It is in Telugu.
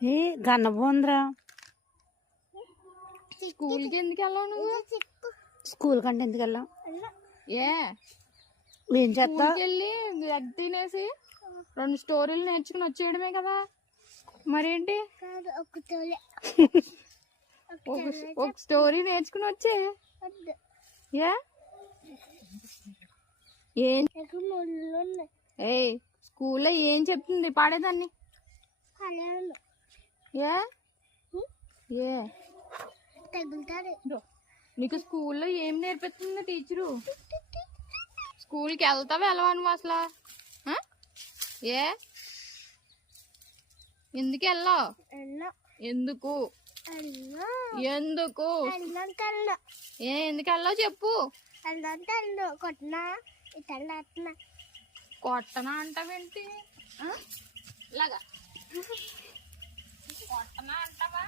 ఏ గన్నబోంద్రా స్కూల్కి ఎందుకు వెళ్ళావు నువ్వు? స్కూల్ కంటే ఎందుకు వెళ్ళాం? ఏం చేస్తా వెళ్ళి ఎగ్ తినేసి 2 స్టోరీలు నేర్చుకుని వచ్చేయడమే కదా. మరేంటి ఒక స్టోరీ నేర్చుకుని వచ్చే. ఏ స్కూల్లో ఏం చెప్తుంది పాడేదాన్ని? నీకు స్కూల్లో ఏం నేర్పిస్తుంది టీచరు? స్కూల్కి వెళ్తావా వెళ్ళవా నువ్వు అసలు? ఎందుకు వెళ్ళావు? ఎందుకు ఎందుకు ఎందుకు వెళ్ళావు చెప్పు. కొట్టనా అంటావేంటి? ఇలాగా కొట్టనా అంటావా?